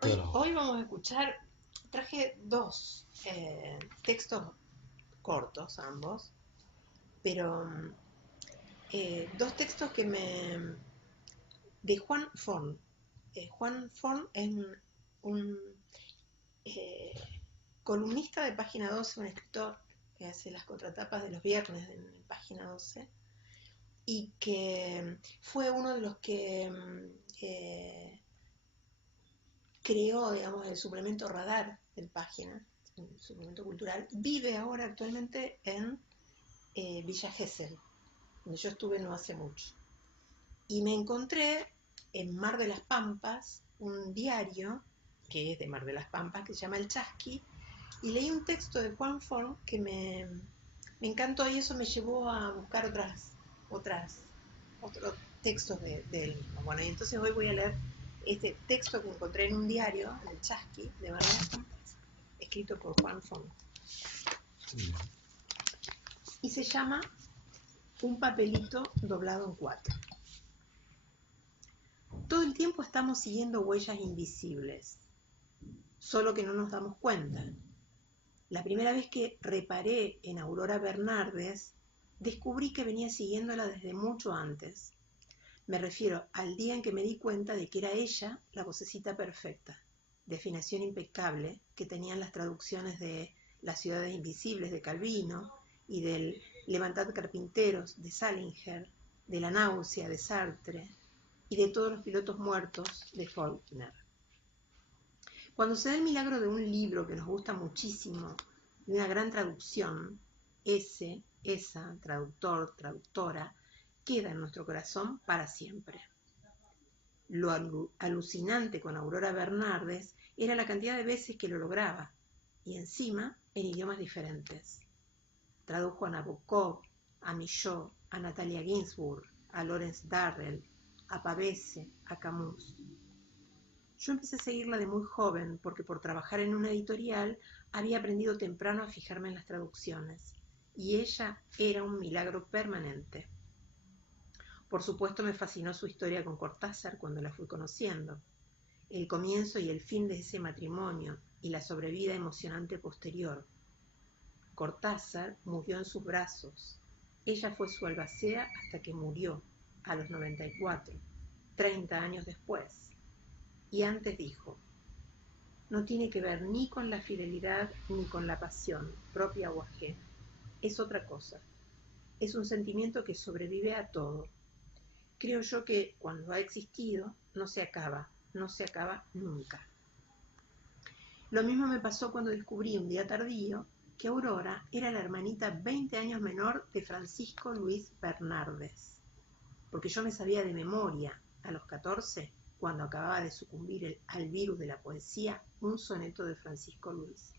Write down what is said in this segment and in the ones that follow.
Pero, Hoy vamos a escuchar, traje dos textos cortos ambos, pero dos textos de Juan Forn. Juan Forn es un, eh, columnista de Página 12, un escritor que hace las contratapas de los viernes en Página 12, y que fue uno de los que creó, digamos, el suplemento Radar del Página, el suplemento cultural. Vive ahora actualmente en Villa Gesell, donde yo estuve no hace mucho. Y me encontré en Mar de las Pampas un diario que es de Mar de las Pampas, que se llama El Chasqui, y leí un texto de Juan Forn que me encantó, y eso me llevó a buscar otros textos de él mismo. Bueno, y entonces hoy voy a leer este texto que encontré en un diario, en El Chasqui, de Mar de las Pampas, escrito por Juan Forn. Y se llama Un papelito doblado en cuatro. Todo el tiempo estamos siguiendo huellas invisibles, solo que no nos damos cuenta. La primera vez que reparé en Aurora Bernardes, descubrí que venía siguiéndola desde mucho antes. Me refiero al día en que me di cuenta de que era ella la vocecita perfecta, de afinación impecable, que tenían las traducciones de Las ciudades invisibles de Calvino y del Levantad carpinteros de Salinger, de La náusea de Sartre y de Todos los pilotos muertos de Faulkner. Cuando se da el milagro de un libro que nos gusta muchísimo, de una gran traducción, esa, traductor, traductora, queda en nuestro corazón para siempre. Lo alucinante con Aurora Bernardes era la cantidad de veces que lo lograba, y encima en idiomas diferentes. Tradujo a Nabokov, a Millot, a Natalia Ginzburg, a Lawrence Darrell, a Pavese, a Camus. Yo empecé a seguirla de muy joven porque por trabajar en una editorial había aprendido temprano a fijarme en las traducciones, y ella era un milagro permanente. Por supuesto me fascinó su historia con Cortázar cuando la fui conociendo, el comienzo y el fin de ese matrimonio y la sobrevida emocionante posterior. Cortázar murió en sus brazos, ella fue su albacea hasta que murió, a los 94, 30 años después, y antes dijo: no tiene que ver ni con la fidelidad ni con la pasión, propia o ajena. Es otra cosa. Es un sentimiento que sobrevive a todo. Creo yo que cuando ha existido, no se acaba nunca. Lo mismo me pasó cuando descubrí un día tardío que Aurora era la hermanita 20 años menor de Francisco Luis Bernardes, porque yo me sabía de memoria, a los 14, cuando acababa de sucumbir al virus de la poesía, un soneto de Francisco Luis.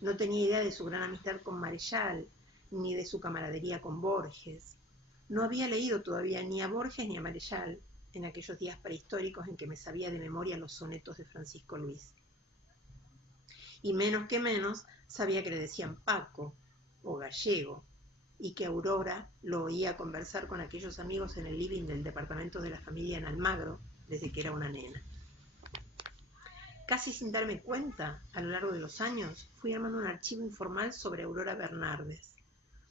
No tenía idea de su gran amistad con Marechal, ni de su camaradería con Borges. No había leído todavía ni a Borges ni a Marechal en aquellos días prehistóricos en que me sabía de memoria los sonetos de Francisco Luis. Y menos que menos sabía que le decían Paco o Gallego, y que Aurora lo oía conversar con aquellos amigos en el living del departamento de la familia en Almagro desde que era una nena. Casi sin darme cuenta, a lo largo de los años, fui armando un archivo informal sobre Aurora Bernardes,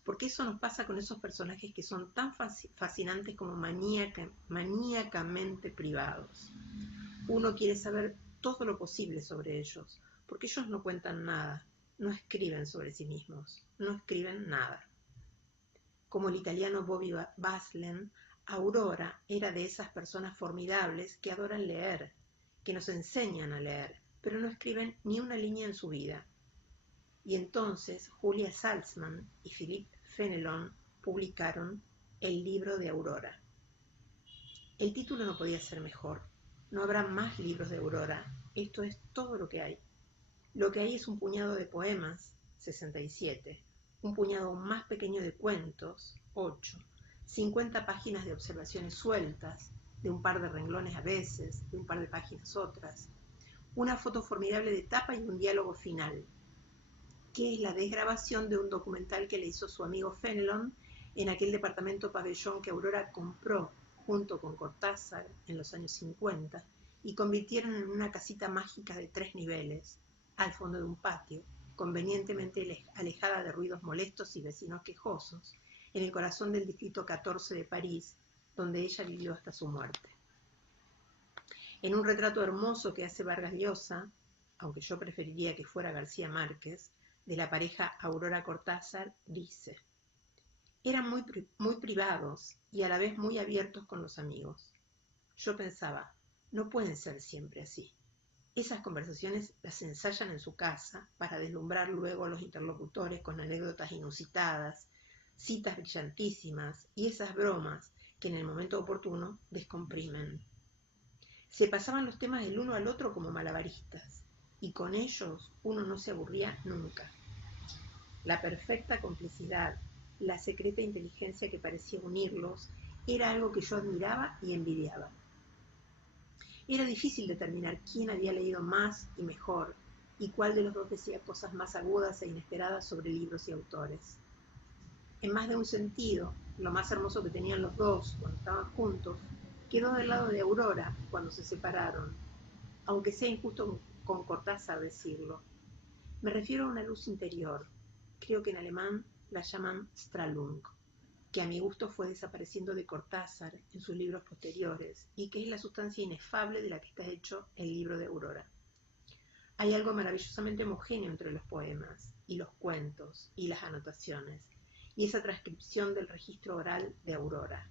porque eso nos pasa con esos personajes que son tan fascinantes como maníacamente privados. Uno quiere saber todo lo posible sobre ellos, porque ellos no cuentan nada, no escriben sobre sí mismos, no escriben nada. Como el italiano Bobby Baslen, Aurora era de esas personas formidables que adoran leer, que nos enseñan a leer, pero no escriben ni una línea en su vida. Y entonces Julia Salzman y Philippe Fénelon publicaron El libro de Aurora. El título no podía ser mejor. No habrá más libros de Aurora. Esto es todo lo que hay. Lo que hay es un puñado de poemas, 67, un puñado más pequeño de cuentos, 8, 50 páginas de observaciones sueltas, de un par de renglones a veces, de un par de páginas otras, una foto formidable de tapa y un diálogo final, que es la desgrabación de un documental que le hizo su amigo Fénelon en aquel departamento pabellón que Aurora compró junto con Cortázar en los años 50 y convirtieron en una casita mágica de 3 niveles, al fondo de un patio, convenientemente alejada de ruidos molestos y vecinos quejosos, en el corazón del distrito 14 de París, donde ella vivió hasta su muerte. En un retrato hermoso que hace Vargas Llosa, aunque yo preferiría que fuera García Márquez, de la pareja Aurora Cortázar, dice: eran muy privados y a la vez muy abiertos con los amigos. Yo pensaba, no pueden ser siempre así. Esas conversaciones las ensayan en su casa para deslumbrar luego a los interlocutores con anécdotas inusitadas, citas brillantísimas y esas bromas que en el momento oportuno descomprimen. Se pasaban los temas del uno al otro como malabaristas, y con ellos uno no se aburría nunca. La perfecta complicidad, la secreta inteligencia que parecía unirlos, era algo que yo admiraba y envidiaba. Era difícil determinar quién había leído más y mejor, y cuál de los dos decía cosas más agudas e inesperadas sobre libros y autores. En más de un sentido, lo más hermoso que tenían los dos cuando estaban juntos quedó del lado de Aurora cuando se separaron, aunque sea injusto con Cortázar decirlo. Me refiero a una luz interior, creo que en alemán la llaman Strahlung, que a mi gusto fue desapareciendo de Cortázar en sus libros posteriores y que es la sustancia inefable de la que está hecho el libro de Aurora. Hay algo maravillosamente homogéneo entre los poemas y los cuentos y las anotaciones y esa transcripción del registro oral de Aurora.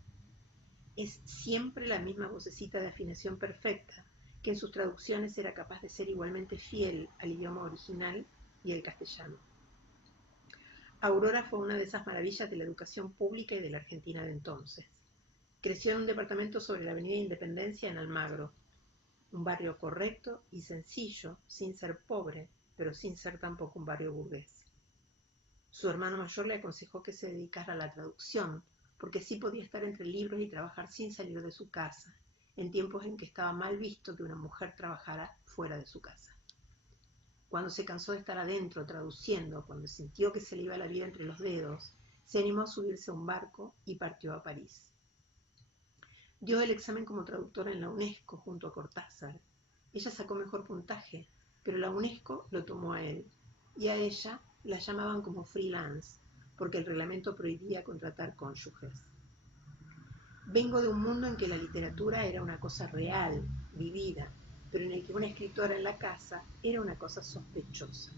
Es siempre la misma vocecita de afinación perfecta que en sus traducciones era capaz de ser igualmente fiel al idioma original y al castellano. Aurora fue una de esas maravillas de la educación pública y de la Argentina de entonces. Creció en un departamento sobre la avenida Independencia en Almagro, un barrio correcto y sencillo, sin ser pobre, pero sin ser tampoco un barrio burgués. Su hermano mayor le aconsejó que se dedicara a la traducción, porque así podía estar entre libros y trabajar sin salir de su casa, en tiempos en que estaba mal visto que una mujer trabajara fuera de su casa. Cuando se cansó de estar adentro traduciendo, cuando sintió que se le iba la vida entre los dedos, se animó a subirse a un barco y partió a París. Dio el examen como traductora en la UNESCO junto a Cortázar. Ella sacó mejor puntaje, pero la UNESCO lo tomó a él, y a ella la llamaban como freelance, porque el reglamento prohibía contratar cónyuges. Vengo de un mundo en que la literatura era una cosa real, vivida, pero en el que una escritora en la casa era una cosa sospechosa.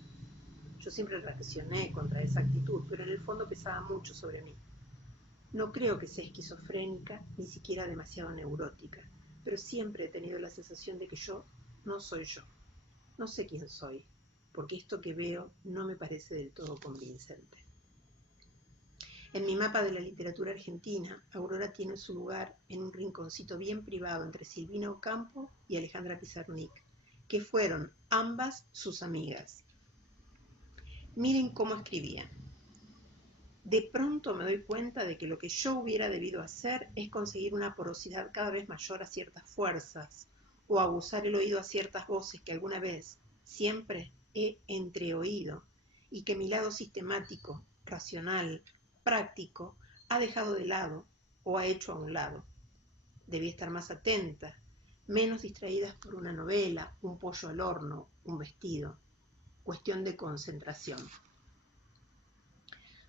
Yo siempre reaccioné contra esa actitud, pero en el fondo pesaba mucho sobre mí. No creo que sea esquizofrénica, ni siquiera demasiado neurótica, pero siempre he tenido la sensación de que yo no soy yo. No sé quién soy, porque esto que veo no me parece del todo convincente. En mi mapa de la literatura argentina, Aurora tiene su lugar en un rinconcito bien privado entre Silvina Ocampo y Alejandra Pizarnik, que fueron ambas sus amigas. Miren cómo escribía. De pronto me doy cuenta de que lo que yo hubiera debido hacer es conseguir una porosidad cada vez mayor a ciertas fuerzas, o aguzar el oído a ciertas voces que alguna vez, siempre, he entreoído, y que mi lado sistemático, racional, práctico, ha dejado de lado o ha hecho a un lado. Debí estar más atenta, menos distraídas por una novela, un pollo al horno, un vestido. Cuestión de concentración.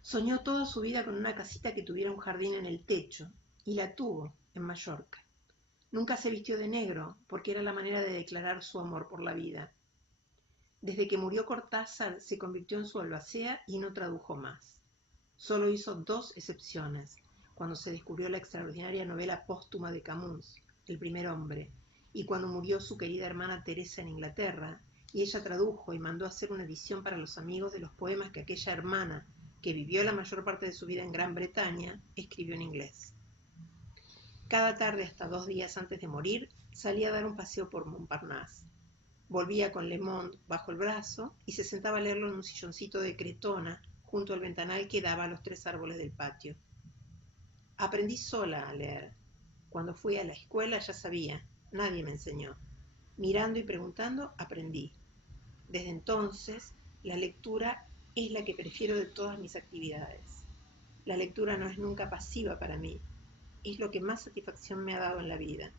Soñó toda su vida con una casita que tuviera un jardín en el techo, y la tuvo en Mallorca. Nunca se vistió de negro, porque era la manera de declarar su amor por la vida. Desde que murió Cortázar se convirtió en su albacea y no tradujo más. Solo hizo 2 excepciones, cuando se descubrió la extraordinaria novela póstuma de Camus, El primer hombre, y cuando murió su querida hermana Teresa en Inglaterra, y ella tradujo y mandó hacer una edición para los amigos de los poemas que aquella hermana, que vivió la mayor parte de su vida en Gran Bretaña, escribió en inglés. Cada tarde, hasta 2 días antes de morir, salía a dar un paseo por Montparnasse. Volvía con Le Monde bajo el brazo y se sentaba a leerlo en un silloncito de cretona junto al ventanal que daba a los 3 árboles del patio. Aprendí sola a leer. Cuando fui a la escuela ya sabía, nadie me enseñó. Mirando y preguntando, aprendí. Desde entonces, la lectura es la que prefiero de todas mis actividades. La lectura no es nunca pasiva para mí, es lo que más satisfacción me ha dado en la vida.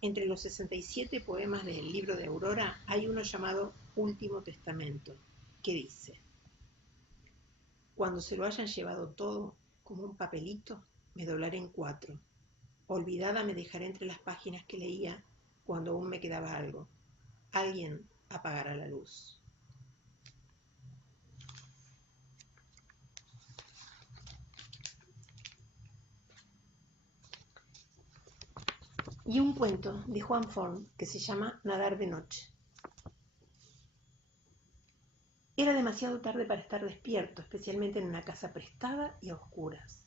Entre los 67 poemas del libro de Aurora hay uno llamado Último Testamento, que dice: cuando se lo hayan llevado todo, como un papelito, me doblaré en 4. Olvidada me dejaré entre las páginas que leía cuando aún me quedaba algo. Alguien apagará la luz. Y un cuento de Juan Forn que se llama Nadar de noche. Era demasiado tarde para estar despierto, especialmente en una casa prestada y a oscuras.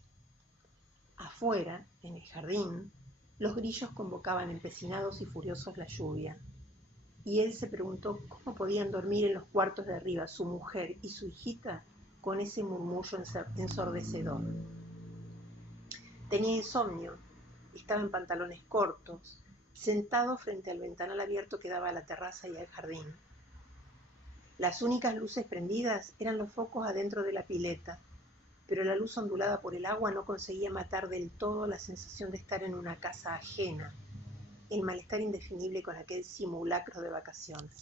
Afuera, en el jardín, los grillos convocaban empecinados y furiosos la lluvia, y él se preguntó cómo podían dormir en los cuartos de arriba su mujer y su hijita con ese murmullo ensordecedor. Tenía insomnio, estaba en pantalones cortos, sentado frente al ventanal abierto que daba a la terraza y al jardín. Las únicas luces prendidas eran los focos adentro de la pileta, pero la luz ondulada por el agua no conseguía matar del todo la sensación de estar en una casa ajena, el malestar indefinible con aquel simulacro de vacaciones.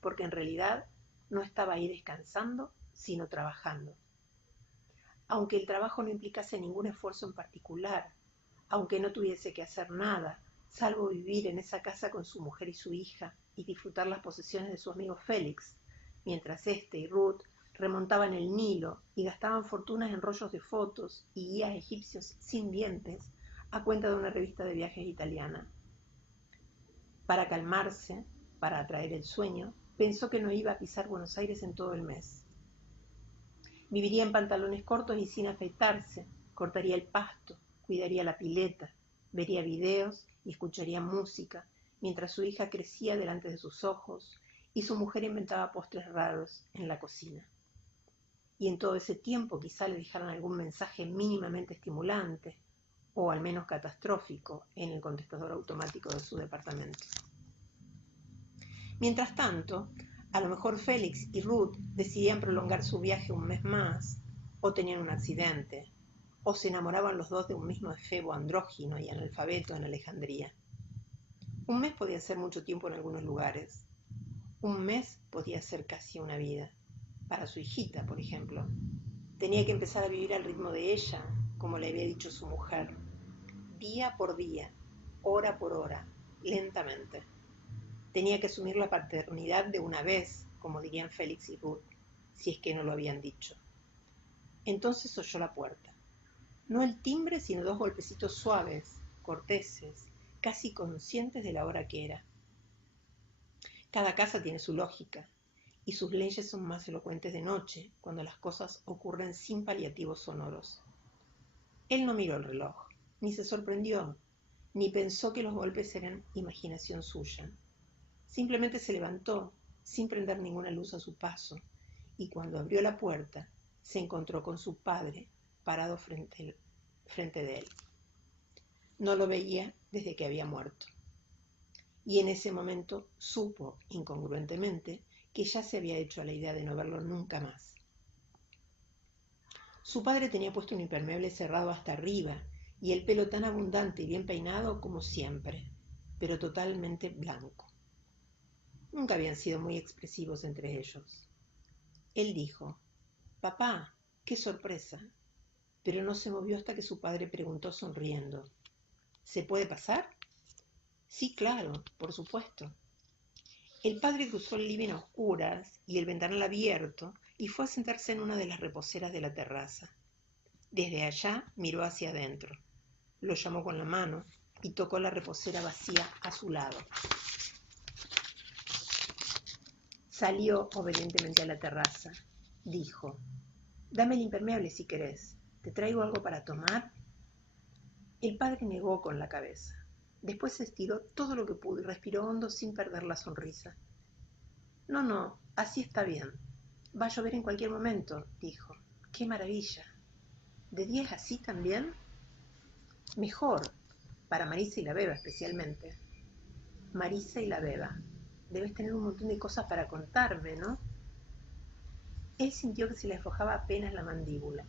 Porque en realidad no estaba ahí descansando, sino trabajando. Aunque el trabajo no implicase ningún esfuerzo en particular, aunque no tuviese que hacer nada, salvo vivir en esa casa con su mujer y su hija y disfrutar las posesiones de su amigo Félix, mientras éste y Ruth remontaban el Nilo y gastaban fortunas en rollos de fotos y guías egipcios sin dientes a cuenta de una revista de viajes italiana. Para calmarse, para atraer el sueño, pensó que no iba a pisar Buenos Aires en todo el mes. Viviría en pantalones cortos y sin afeitarse, cortaría el pasto, cuidaría la pileta, vería videos y escucharía música, mientras su hija crecía delante de sus ojos y su mujer inventaba postres raros en la cocina. Y en todo ese tiempo quizá le dejaran algún mensaje mínimamente estimulante, o al menos catastrófico, en el contestador automático de su departamento. Mientras tanto, a lo mejor Félix y Ruth decidían prolongar su viaje un mes más, o tenían un accidente, o se enamoraban los dos de un mismo efebo andrógino y analfabeto en Alejandría. Un mes podía ser mucho tiempo en algunos lugares. Un mes podía ser casi una vida. Para su hijita, por ejemplo. Tenía que empezar a vivir al ritmo de ella, como le había dicho su mujer, día por día, hora por hora, lentamente. Tenía que asumir la paternidad de una vez, como dirían Félix y Ruth, si es que no lo habían dicho. Entonces oyó la puerta. No el timbre, sino 2 golpecitos suaves, corteses, casi conscientes de la hora que era. Cada casa tiene su lógica, y sus leyes son más elocuentes de noche, cuando las cosas ocurren sin paliativos sonoros. Él no miró el reloj, ni se sorprendió, ni pensó que los golpes eran imaginación suya. Simplemente se levantó, sin prender ninguna luz a su paso, y cuando abrió la puerta, se encontró con su padre, parado frente de él. No lo veía desde que había muerto. Y en ese momento supo, incongruentemente, que ya se había hecho a la idea de no verlo nunca más. Su padre tenía puesto un impermeable cerrado hasta arriba y el pelo tan abundante y bien peinado como siempre, pero totalmente blanco. Nunca habían sido muy expresivos entre ellos. Él dijo: «Papá, qué sorpresa», pero no se movió hasta que su padre preguntó sonriendo: «¿Se puede pasar?». «Sí, claro, por supuesto». El padre cruzó el living a oscuras y el ventanal abierto y fue a sentarse en una de las reposeras de la terraza. Desde allá miró hacia adentro. Lo llamó con la mano y tocó la reposera vacía a su lado. Salió obedientemente a la terraza. Dijo: «Dame el impermeable si querés. ¿Te traigo algo para tomar?». El padre negó con la cabeza. Después se estiró todo lo que pudo y respiró hondo sin perder la sonrisa. No, así está bien. Va a llover en cualquier momento», dijo. «¡Qué maravilla! ¿De día es así también?». «Mejor, para Marisa y la Beba especialmente». «Marisa y la Beba. Debes tener un montón de cosas para contarme, ¿no?». Él sintió que se le aflojaba apenas la mandíbula.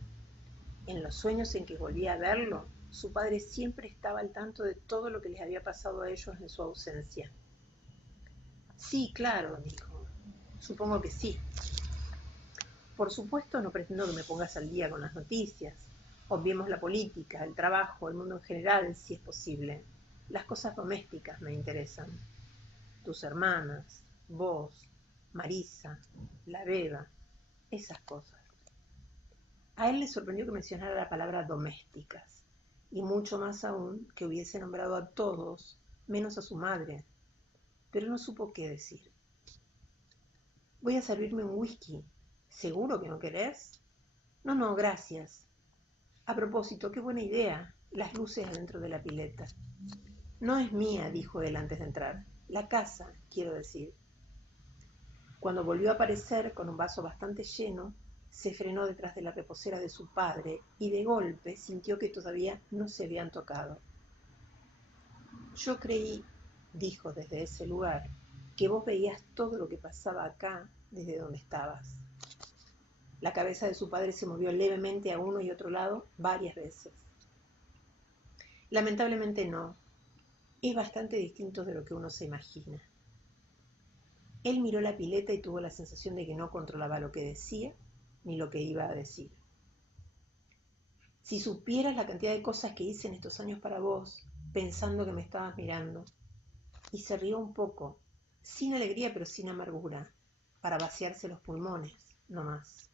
En los sueños en que volvía a verlo, su padre siempre estaba al tanto de todo lo que les había pasado a ellos en su ausencia. Sí, claro, dijo. Supongo que sí. Por supuesto, no pretendo que me pongas al día con las noticias. Obviemos la política, el trabajo, el mundo en general, si es posible. Las cosas domésticas me interesan. Tus hermanas, vos, Marisa, la beba, esas cosas. A él le sorprendió que mencionara la palabra domésticas, y mucho más aún que hubiese nombrado a todos, menos a su madre, pero no supo qué decir. Voy a servirme un whisky. ¿Seguro que no querés? No, no, gracias. A propósito, qué buena idea, las luces adentro de la pileta. No es mía, dijo él antes de entrar. La casa, quiero decir. Cuando volvió a aparecer con un vaso bastante lleno, se frenó detrás de la reposera de su padre y de golpe sintió que todavía no se habían tocado. Yo creí, dijo desde ese lugar, que vos veías todo lo que pasaba acá desde donde estabas. La cabeza de su padre se movió levemente a uno y otro lado varias veces. Lamentablemente no. Es bastante distinto de lo que uno se imagina. Él miró la pileta y tuvo la sensación de que no controlaba lo que decía ni lo que iba a decir. Si supieras la cantidad de cosas que hice en estos años para vos, pensando que me estabas mirando. Y se rió un poco, sin alegría pero sin amargura, para vaciarse los pulmones, no más.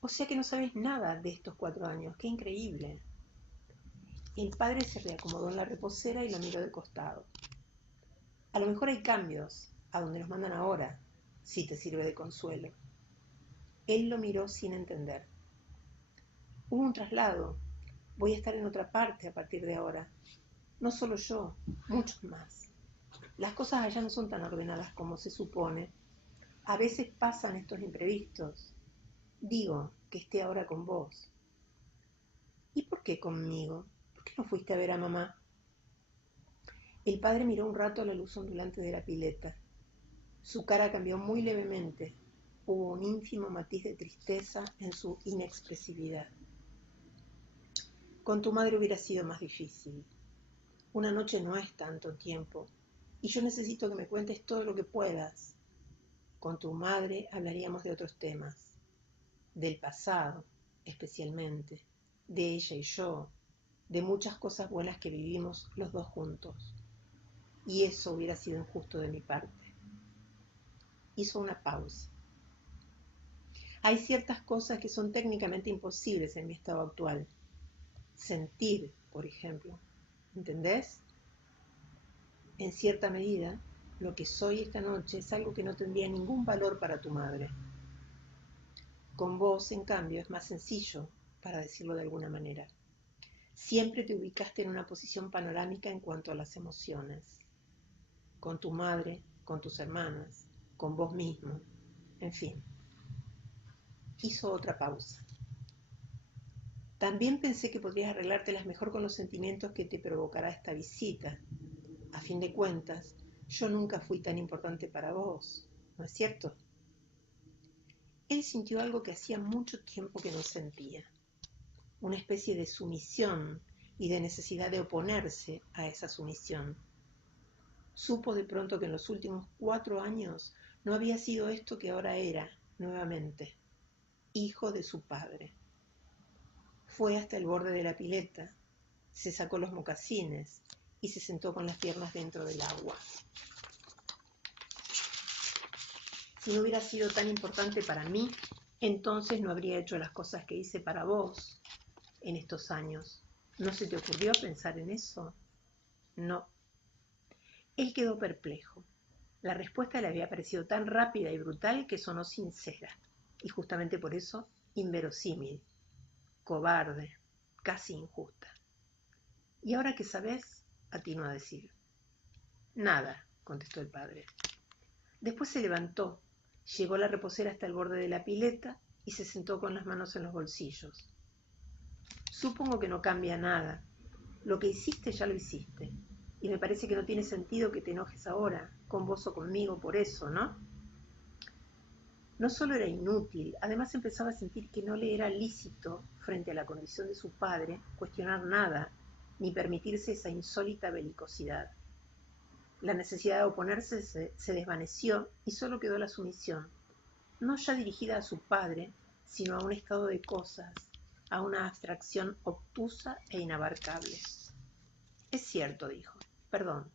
O sea que no sabes nada de estos 4 años, qué increíble. El padre se reacomodó en la reposera y lo miró de costado. A lo mejor hay cambios, a donde nos mandan ahora, si te sirve de consuelo. Él lo miró sin entender. Hubo un traslado. Voy a estar en otra parte a partir de ahora. No solo yo, muchos más. Las cosas allá no son tan ordenadas como se supone. A veces pasan estos imprevistos. Digo, que esté ahora con vos. ¿Y por qué conmigo? ¿Por qué no fuiste a ver a mamá? El padre miró un rato la luz ondulante de la pileta. Su cara cambió muy levemente. Hubo un ínfimo matiz de tristeza en su inexpresividad. Con tu madre hubiera sido más difícil. Una noche no es tanto tiempo, y yo necesito que me cuentes todo lo que puedas. Con tu madre hablaríamos de otros temas, del pasado, especialmente, de ella y yo, de muchas cosas buenas que vivimos los dos juntos. Y eso hubiera sido injusto de mi parte. Hizo una pausa. Hay ciertas cosas que son técnicamente imposibles en mi estado actual. Sentir, por ejemplo. ¿Entendés? En cierta medida, lo que soy esta noche es algo que no tendría ningún valor para tu madre. Con vos, en cambio, es más sencillo, para decirlo de alguna manera. Siempre te ubicaste en una posición panorámica en cuanto a las emociones. Con tu madre, con tus hermanas, con vos mismo, en fin. Hizo otra pausa. También pensé que podrías arreglártelas mejor con los sentimientos que te provocará esta visita. A fin de cuentas, yo nunca fui tan importante para vos, ¿no es cierto? Él sintió algo que hacía mucho tiempo que no sentía, una especie de sumisión y de necesidad de oponerse a esa sumisión. Supo de pronto que en los últimos 4 años no había sido esto que ahora era, nuevamente, hijo de su padre. Fue hasta el borde de la pileta, se sacó los mocasines y se sentó con las piernas dentro del agua. Si no hubiera sido tan importante para mí, entonces no habría hecho las cosas que hice para vos en estos años. ¿No se te ocurrió pensar en eso? No. Él quedó perplejo. La respuesta le había parecido tan rápida y brutal que sonó sincera, y justamente por eso inverosímil, cobarde, casi injusta. ¿Y ahora qué sabés?, atinó a decir. Nada, contestó el padre. Después se levantó, llevó la reposera hasta el borde de la pileta y se sentó con las manos en los bolsillos. Supongo que no cambia nada. Lo que hiciste ya lo hiciste. Y me parece que no tiene sentido que te enojes ahora, con vos o conmigo, por eso, ¿no? No solo era inútil, además empezaba a sentir que no le era lícito, frente a la condición de su padre, cuestionar nada, ni permitirse esa insólita belicosidad. La necesidad de oponerse se desvaneció y solo quedó la sumisión, no ya dirigida a su padre, sino a un estado de cosas, a una abstracción obtusa e inabarcable. Es cierto, dijo. Perdón.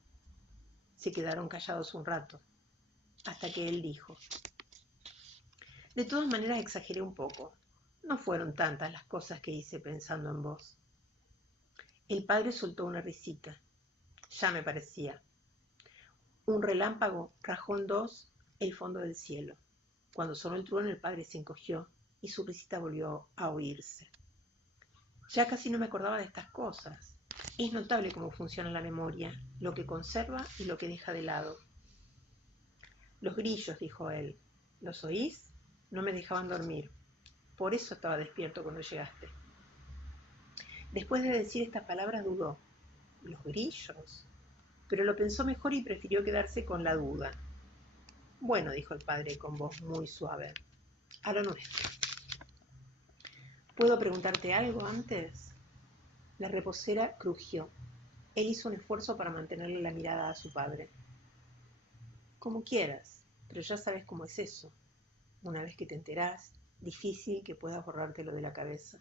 Se quedaron callados un rato, hasta que él dijo: de todas maneras exageré un poco. No fueron tantas las cosas que hice pensando en vos. El padre soltó una risita. Ya me parecía. Un relámpago rajó en dos el fondo del cielo. Cuando sonó el trueno, el padre se encogió y su risita volvió a oírse. Ya casi no me acordaba de estas cosas. Es notable cómo funciona la memoria, lo que conserva y lo que deja de lado. Los grillos, dijo él. ¿Los oís? No me dejaban dormir. Por eso estaba despierto cuando llegaste. Después de decir estas palabras dudó. ¿Los grillos? Pero lo pensó mejor y prefirió quedarse con la duda. Bueno, dijo el padre con voz muy suave, a lo nuestro. ¿Puedo preguntarte algo antes? La reposera crujió. Él hizo un esfuerzo para mantenerle la mirada a su padre. Como quieras, pero ya sabes cómo es eso. Una vez que te enterás, difícil que puedas borrártelo de la cabeza.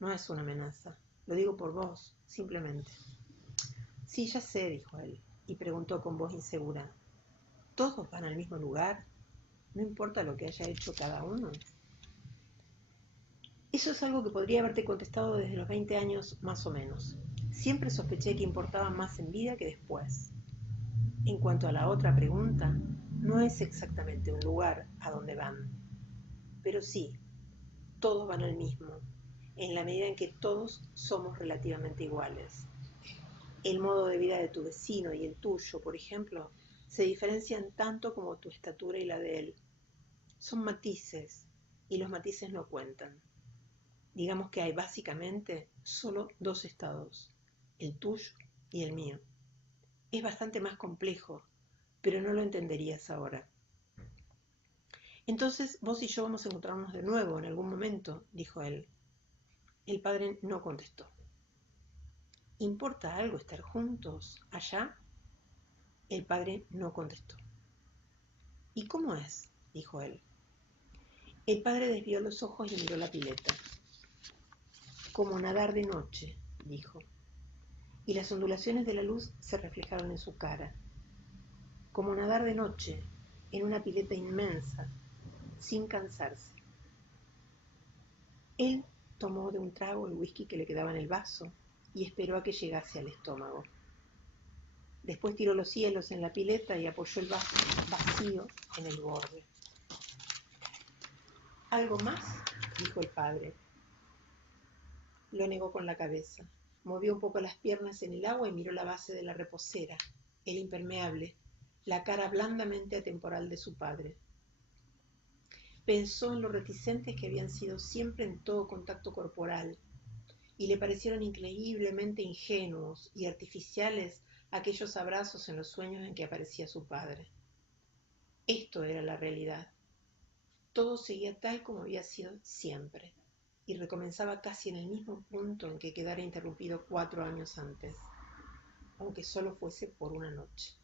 No es una amenaza. Lo digo por vos, simplemente. Sí, ya sé, dijo él, y preguntó con voz insegura. ¿Todos van al mismo lugar? ¿No importa lo que haya hecho cada uno? Eso es algo que podría haberte contestado desde los 20 años más o menos. Siempre sospeché que importaba más en vida que después. En cuanto a la otra pregunta, no es exactamente un lugar a donde van. Pero sí, todos van al mismo, en la medida en que todos somos relativamente iguales. El modo de vida de tu vecino y el tuyo, por ejemplo, se diferencian tanto como tu estatura y la de él. Son matices, y los matices no cuentan. Digamos que hay básicamente solo dos estados, el tuyo y el mío. Es bastante más complejo, pero no lo entenderías ahora. Entonces vos y yo vamos a encontrarnos de nuevo en algún momento, dijo él. El padre no contestó. ¿Importa algo estar juntos allá? El padre no contestó. ¿Y cómo es? Dijo él. El padre desvió los ojos y miró la pileta. Como nadar de noche, dijo, y las ondulaciones de la luz se reflejaron en su cara. Como nadar de noche, en una pileta inmensa, sin cansarse. Él tomó de un trago el whisky que le quedaba en el vaso y esperó a que llegase al estómago. Después tiró los hielos en la pileta y apoyó el vaso vacío en el borde. ¿Algo más? Dijo el padre. Lo negó con la cabeza. Movió un poco las piernas en el agua y miró la base de la reposera, el impermeable, la cara blandamente atemporal de su padre. Pensó en lo reticentes que habían sido siempre en todo contacto corporal, y le parecieron increíblemente ingenuos y artificiales aquellos abrazos en los sueños en que aparecía su padre. Esto era la realidad. Todo seguía tal como había sido siempre, y recomenzaba casi en el mismo punto en que quedara interrumpido 4 años antes, aunque solo fuese por una noche.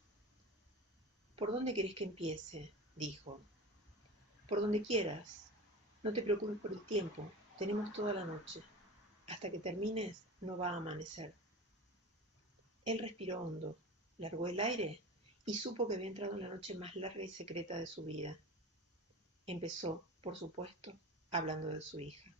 ¿Por dónde querés que empiece? Dijo. Por donde quieras. No te preocupes por el tiempo, tenemos toda la noche. Hasta que termines no va a amanecer. Él respiró hondo, largó el aire y supo que había entrado en la noche más larga y secreta de su vida. Empezó, por supuesto, hablando de su hija.